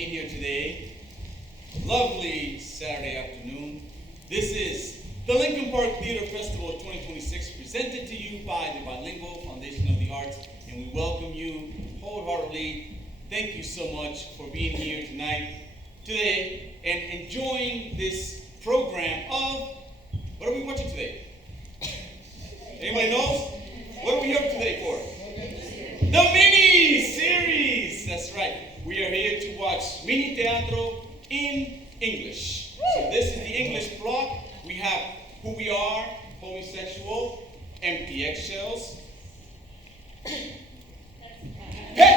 being here today. Lovely Saturday afternoon. This is the Lincoln Park Theater Festival 2026, presented to you by the Bilingual Foundation of the Arts, and we welcome you wholeheartedly. Thank you so much for being here today, and enjoying this program of, what are we watching today? Anybody knows? What are we here today for? The mini-series! That's right. We are here to watch mini teatro in English. So this is the English block. We have Who We Are, Homosexual, Empty Eggshells, Pets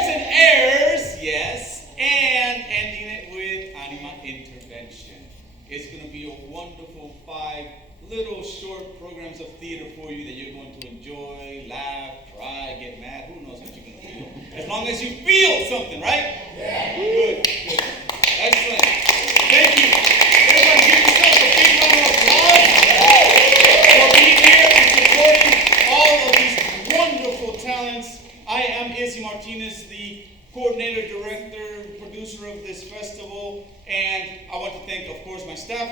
and Heirs, yes, and ending it with Anima Intervention. It's going to be a wonderful 5 little short programs of theater for you that you're going to enjoy, laugh, cry, get mad. Who knows what you're going to feel? As long as you feel something, right? Yeah. Good. Excellent. Thank you. Everybody give yourself a big round of applause for being here and supporting all of these wonderful talents. I am Izzy Martinez, the coordinator, director, producer of this festival, and I want to thank, of course, my staff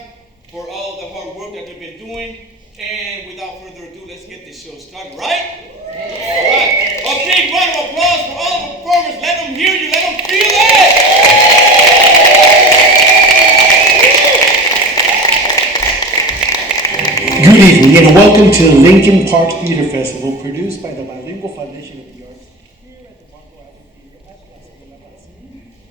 for all the hard work that they've been doing. And without further ado, let's get this show started, right? All right. A big round of applause for all the performers. Let them hear you. Let them feel it. Good evening and welcome to the Lincoln Park Theater Festival, produced by the Bilingual Foundation of the Arts here at the Marco Allen Theater at Plaza de la Paz.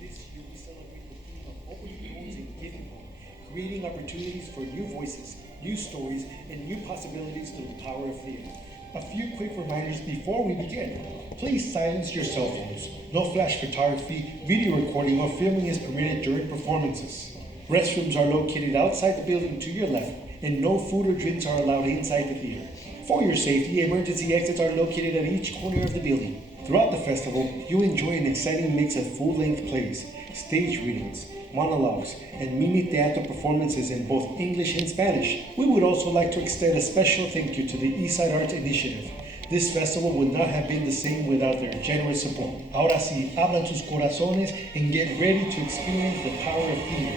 This year we celebrate the theme of opening doors and giving hope, creating opportunities for new voices, new stories, and new possibilities through the power of theater. A few quick reminders before we begin. Please silence your cell phones. No flash photography, video recording, or filming is permitted during performances. Restrooms are located outside the building to your left, and no food or drinks are allowed inside the theater. For your safety, emergency exits are located at each corner of the building. Throughout the festival, you'll enjoy an exciting mix of full-length plays, stage readings, monologues, and mini teatro performances in both English and Spanish. We would also like to extend a special thank you to the Eastside Arts Initiative. This festival would not have been the same without their generous support. Ahora sí, abran sus corazones and get ready to experience the power of theater.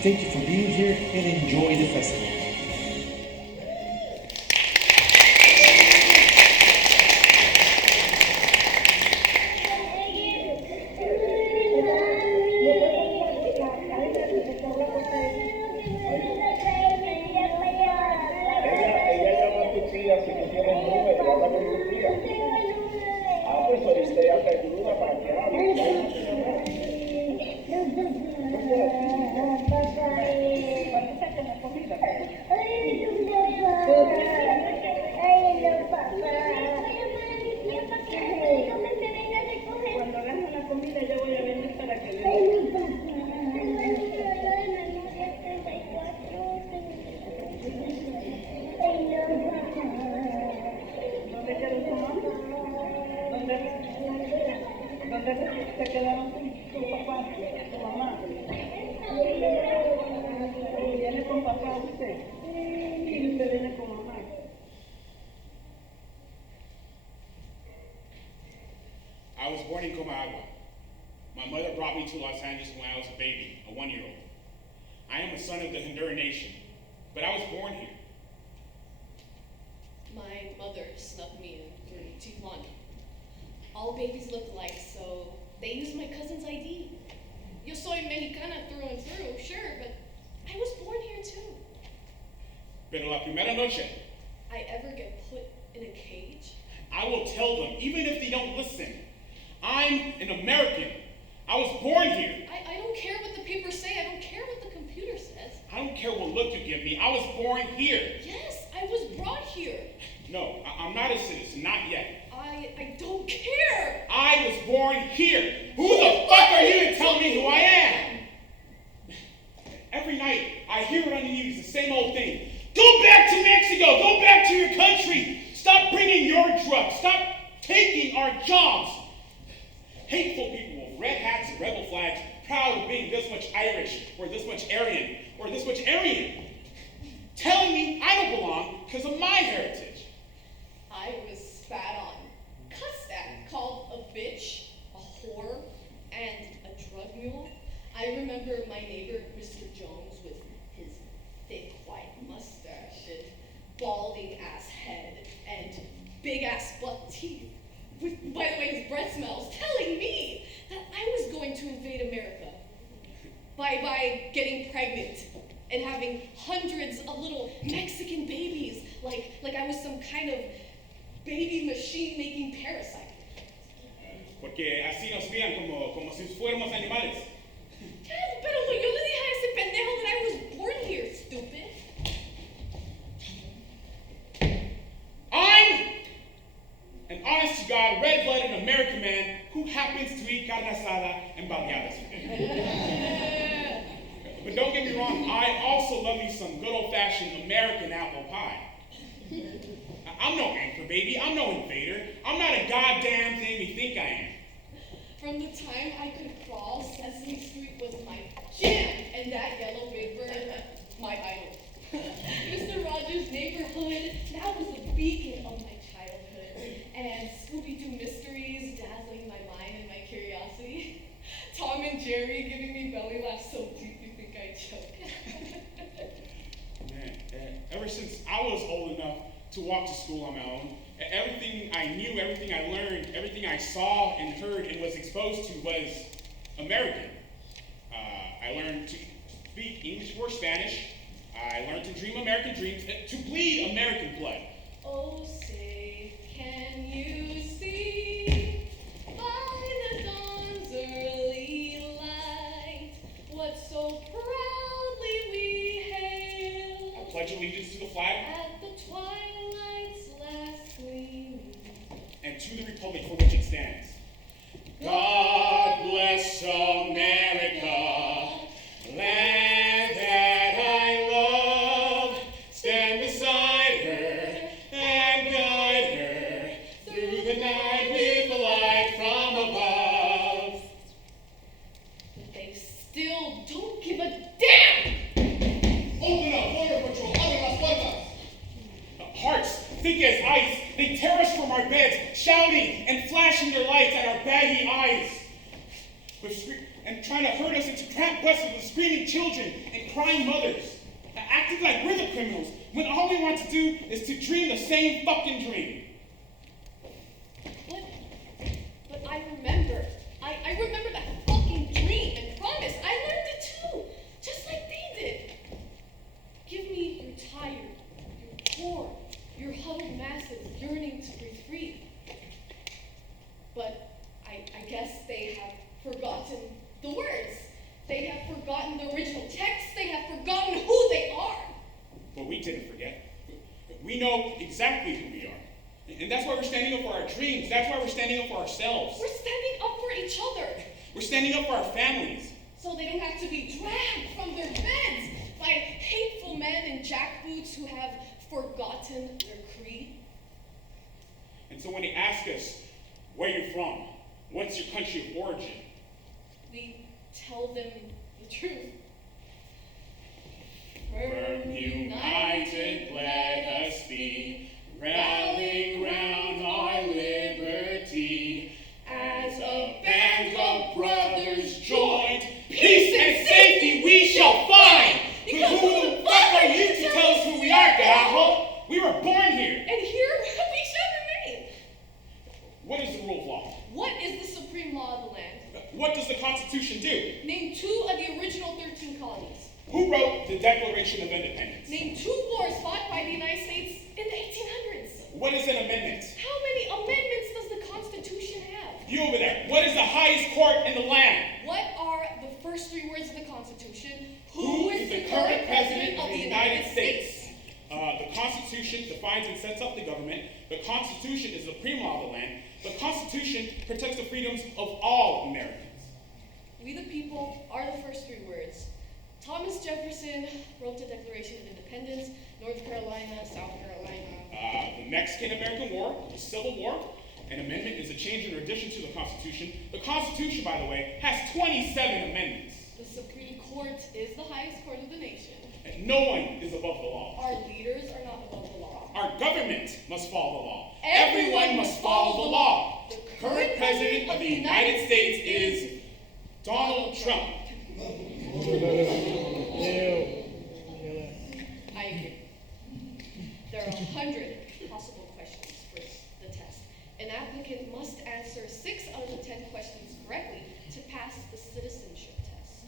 Thank you for being here and enjoy the festival. I was born in Comagua. My mother brought me to Los Angeles when I was a baby, a 1-year-old. I am a son of the Honduran nation, but I was born here. My mother snubbed me in through Tijuana. All babies look alike, so they used my cousin's ID. Yo soy mexicana through and through, sure, but I was born here too. Pero la primera noche, I ever get put in a cage? I will tell them, even if they don't listen, I'm an American. I was born here. I don't care what the papers say. I don't care what the computer says. I don't care what look you give me. I was born here. Yes, I was brought here. No, I'm not a citizen, not yet. I don't care. I was born here. Who the fuck are you to tell me who I am? Every night, I hear it on the news, the same old thing. Go back to Mexico. Go back to your country. Stop bringing your drugs. Stop taking our jobs. Hateful people with red hats and rebel flags, proud of being this much Irish, or this much Aryan, or this much Aryan. Telling me I don't belong because of my heritage. I was spat on, cussed at, called a bitch, a whore, and a drug mule. I remember my neighbor, Mr. Jones, with his thick white mustache and balding ass head and big ass buck teeth. With, by the way, his breath smells, telling me that I was going to invade America by getting pregnant and having hundreds of little Mexican babies, like I was some kind of baby machine-making parasite. Porque así nos vean como si fuéramos animales. Yes, pero yo le dije a ese pendejo that I was born here, stupid. I'm an honest-to-God, red-blooded American man who happens to eat carne asada and baleadas. But don't get me wrong, I also love me some good old-fashioned American apple pie. I'm no anchor baby, I'm no invader. I'm not a goddamn thing you think I am. From the time I could crawl, Sesame Street was my jam, and that yellow big bird, my idol. Mr. Rogers' Neighborhood, that was the beacon of my childhood. And Scooby-Doo mysteries dazzling my mind and my curiosity. Tom and Jerry giving me belly laughs so deep you think I choke. Man, ever since I was old enough to walk to school on my own, everything I knew, everything I learned, everything I saw and heard and was exposed to was American. I learned to speak English or Spanish. I learned to dream American dreams, to bleed American blood. Oh, say, can you see by the dawn's early light what so proudly we hail? I pledge allegiance to the flag At the twilight's last gleaming. and to the republic for which it stands. God bless America, land that I love. Stand beside her and guide her through the night with the light from above. But they still don't give a damn! Open up, Border Patrol, abre las puertas. Hearts thick as ice, they tear us from our beds, shouting and flashing their lights at our baggy eyes. And trying to herd us into cramped buses with screaming children and crying mothers. Acting like we're the criminals, when all we want to do is to dream the same fucking dream. But I remember. I remember that fucking dream and promise. I learned it too, just like they did. Give me your tired, your poor, your huddled masses yearning to breathe free. But I guess they have forgotten the words. They have forgotten the original text. They have forgotten who they are. But we didn't forget. We know exactly who we are. And that's why we're standing up for our dreams. That's why we're standing up for ourselves. We're standing up for each other. We're standing up for our families. So they don't have to be dragged from their beds by hateful men in jackboots who have forgotten their creed. And so when they ask us where you're from, what's your country of origin, We tell them the truth. firm united let us be, rallying round our liberty. As a band of brothers joined, peace and safety we shall find. Because who the fuck are you to tell us who we are, carajo? We were born here. And here we shall remain. What is the rule of law? What is the supreme law of the land? What does the Constitution do? Name 2 of the original 13 colonies. Who wrote the Declaration of Independence? Name 2 wars fought by the United States in the 1800s. What is an amendment? How many amendments does the Constitution have? You over there. What is the highest court in the land? What are the first 3 words of the Constitution? Who is the current president of the United States? The Constitution defines and sets up the government. The Constitution is the supreme law of the land. The Constitution protects the freedoms of all Americans. We the people are the first 3 words. Thomas Jefferson wrote the Declaration of Independence, North Carolina, South Carolina. The Mexican-American War, the Civil War. An amendment is a change or addition to the Constitution. The Constitution, by the way, has 27 amendments. The Supreme Court is the highest court of the nation. And no one is above the law. Our leaders are not above the law. Our government must follow the law. Everyone must follow the law. The current president of the United States is Donald Trump. I agree. There are 100 possible questions for the test. An applicant must answer 6 out of the 10 questions correctly to pass the citizenship test.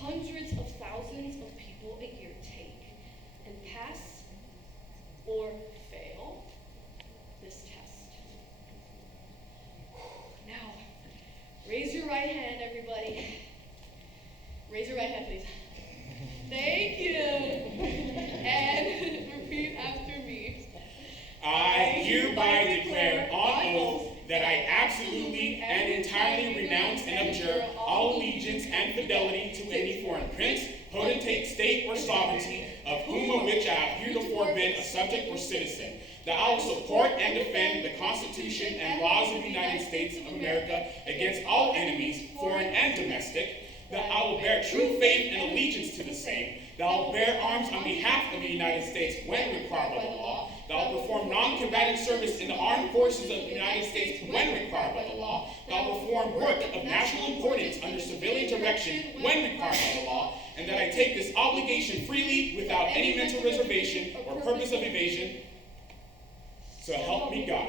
Hundreds of thousands of people a year take and pass or fail this test. Now, raise your right hand, everybody. Raise your right hand, please. Thank you. And repeat after me. I hereby declare on oath that I absolutely and entirely renounce and abjure all allegiance and fidelity to any foreign prince, potentate, state, or sovereignty, of whom or which I have heretofore been a subject or citizen, that I will support and defend the Constitution and laws of the United States of America against all enemies, foreign and domestic, that I will bear true faith and allegiance to the same, that I will bear arms on behalf of the United States when required by the law, that I will perform non-combatant service in the armed forces of the United States when required by the law, that I will perform work of national importance under civilian direction when required by the law, and that I take this obligation freely without any mental reservation or purpose of evasion. So help me God.